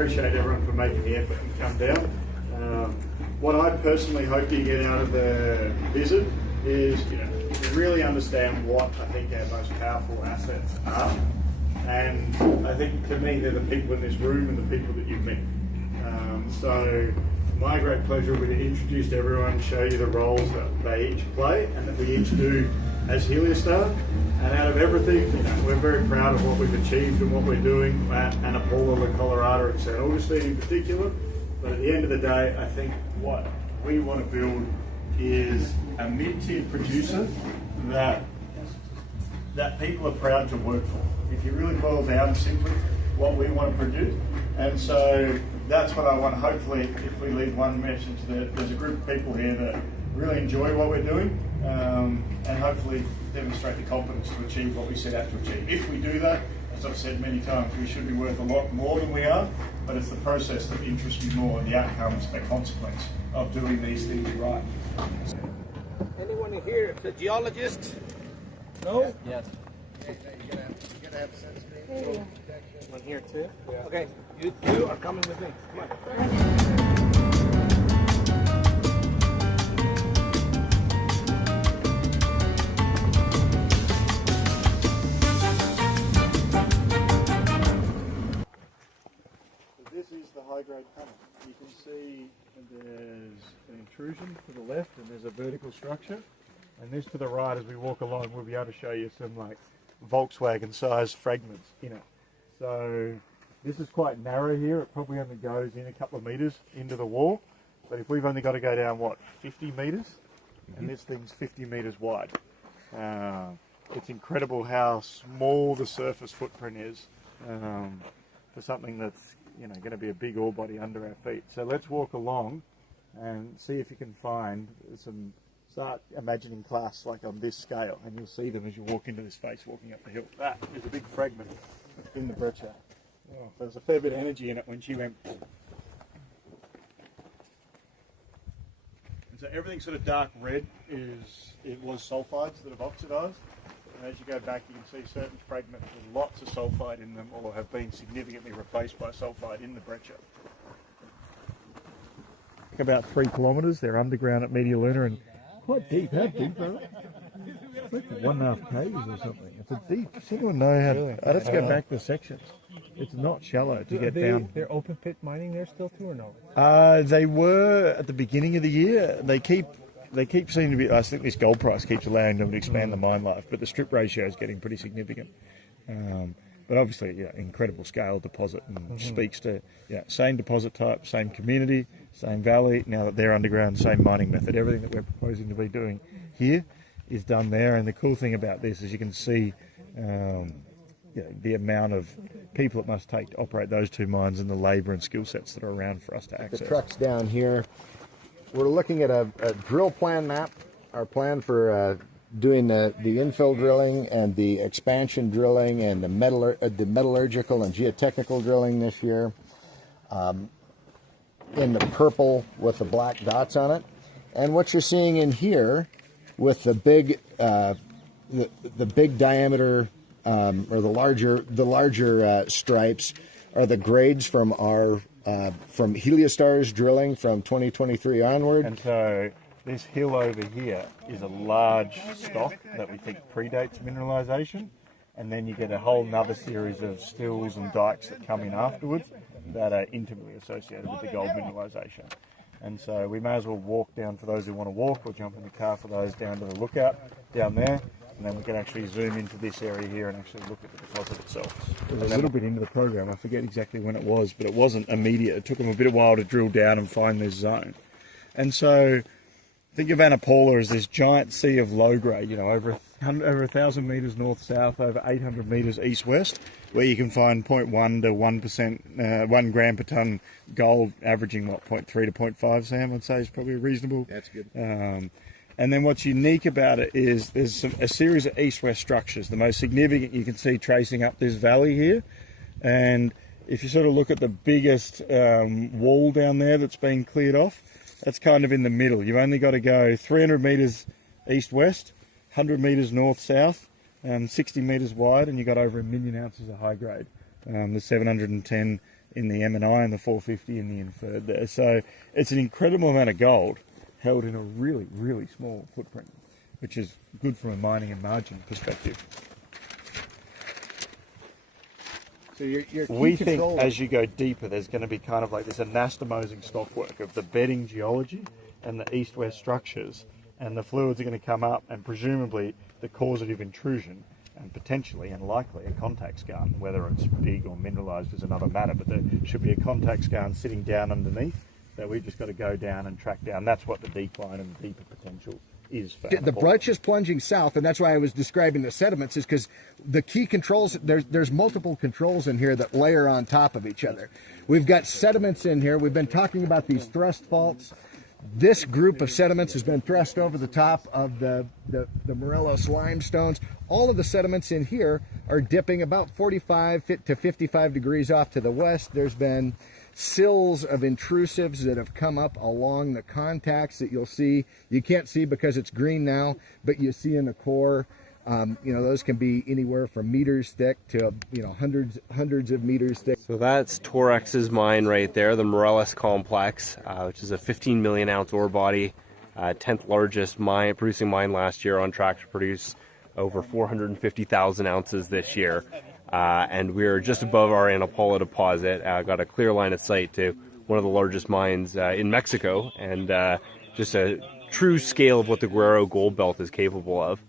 appreciate everyone for making the effort and come down. What I personally hope you get out of the visit is, to really understand what I think our most powerful assets are. And I think, to me, they're the people in this room and the people that you've met. So my great pleasure will be to introduce everyone, show you the roles that they each play and that we each do as Heliostar. And out of everything, we're very proud of what we've achieved and what we're doing at Paula, Colorado, and St. Augustine in particular. But at the end of the day, I think what we want to build is a mid-tier producer that people are proud to work for. If you really boil down simply what we want to produce. And so that's what I want. Hopefully, if we leave one message, that there's a group of people here that really enjoy what we're doing, and hopefully demonstrate the confidence to achieve what we set out to achieve. If we do that, as I've said many times, we should be worth a lot more than we are, but it's the process that interests me more, and the outcomes are a consequence of doing these things right. Anyone in here is a geologist? No? Yes. You gotta have sense of humor. One here too? Yeah. Okay, you two are coming with me. Come on. High-grade tunnel. You can see there's an intrusion to the left and there's a vertical structure, and this to the right, as we walk along, we'll be able to show you some like Volkswagen sized fragments in it. So this is quite narrow here. It probably only goes in a couple of meters into the wall, but if we've only got to go down 50 meters, and this thing's 50 meters wide. It's incredible how small the surface footprint is for something that's going to be a big ore body under our feet. So let's walk along and see if you can find start imagining clasts like on this scale, and you'll see them as you walk into this face walking up the hill. That is a big fragment in the breccia. Oh, there's a fair bit of energy in it when she went. And so everything sort of dark red was sulfides that have oxidized. And as you go back, you can see certain fragments with lots of sulfide in them, or have been significantly replaced by sulfide in the breccia. About 3 kilometres, they're underground at Media Luna, and quite deep. How deep are they? It's like 1.5 k's or something. It's a deep. Does anyone know how to... I'd have to go back the sections. It's not shallow to get down. They're open pit mining there still too, or no? They were at the beginning of the year. They keep seeming to be. I think this gold price keeps allowing them to expand the mine life, but the strip ratio is getting pretty significant. But obviously, incredible scale deposit, and speaks to same deposit type, same community, same valley. Now that they're underground, same mining method. Everything that we're proposing to be doing here is done there. And the cool thing about this is you can see the amount of people it must take to operate those two mines, and the labour and skill sets that are around for us to access. The truck's down here. We're looking at a drill plan map, our plan for doing the infill drilling and the expansion drilling and the metallurgical and geotechnical drilling this year, in the purple with the black dots on it. And what you're seeing in here with the big diameter or the larger stripes are the grades from our from Heliostar's drilling from 2023 onward. And so this hill over here is a large stock that we think predates mineralisation, and then you get a whole nother series of stills and dikes that come in afterwards that are intimately associated with the gold mineralisation. And so we may as well walk down, for those who want to walk, or jump in the car for those, down to the lookout down there. And then we can actually zoom into this area here and actually look at the deposit itself. It was a little bit into the program, I forget exactly when it was, but it wasn't immediate. It took them a bit of a while to drill down and find this zone. And so think of Ana Paula as this giant sea of low grade, over 1,000 metres north-south, over 800 metres east-west, where you can find 0.1 to 1%, 1 gram per tonne gold, averaging 0.3 to 0.5, Sam, I'd say is probably reasonable. That's good. And then what's unique about it is there's a series of east-west structures. The most significant you can see tracing up this valley here. And if you sort of look at the biggest wall down there that's been cleared off, that's kind of in the middle. You've only got to go 300 metres east-west, 100 metres north-south, 60 metres wide, and you've got over 1 million ounces of high grade. The 710 in the M&I and the 450 in the inferred there. So it's an incredible amount of gold held in a really, really small footprint, which is good from a mining and margin perspective. So your We think as you go deeper, there's going to be kind of like this anastomosing stockwork of the bedding geology and the east-west structures, and the fluids are going to come up, and presumably the causative intrusion, and potentially and likely a contact skarn. Whether it's big or mineralised is another matter, but there should be a contact skarn sitting down underneath that we've just got to go down and track down. That's what the decline and the deeper potential is for the branch is plunging south, and that's why I was describing the sediments, is because the key controls, there's multiple controls in here that layer on top of each other. We've got sediments in here. We've been talking about these thrust faults. This group of sediments has been thrust over the top of the Morelos limestones. All of the sediments in here are dipping about 45 to 55 degrees off to the west. There's been sills of intrusives that have come up along the contacts that you'll see. You can't see because it's green now, but you see in the core. Those can be anywhere from meters thick to hundreds of meters thick. So that's Torex's mine right there, the Morelos complex, which is a 15 million ounce ore body, 10th largest producing mine last year, on track to produce over 450,000 ounces this year. And we're just above our Ana Paula deposit. Got a clear line of sight to one of the largest mines in Mexico, and just a true scale of what the Guerrero Gold Belt is capable of.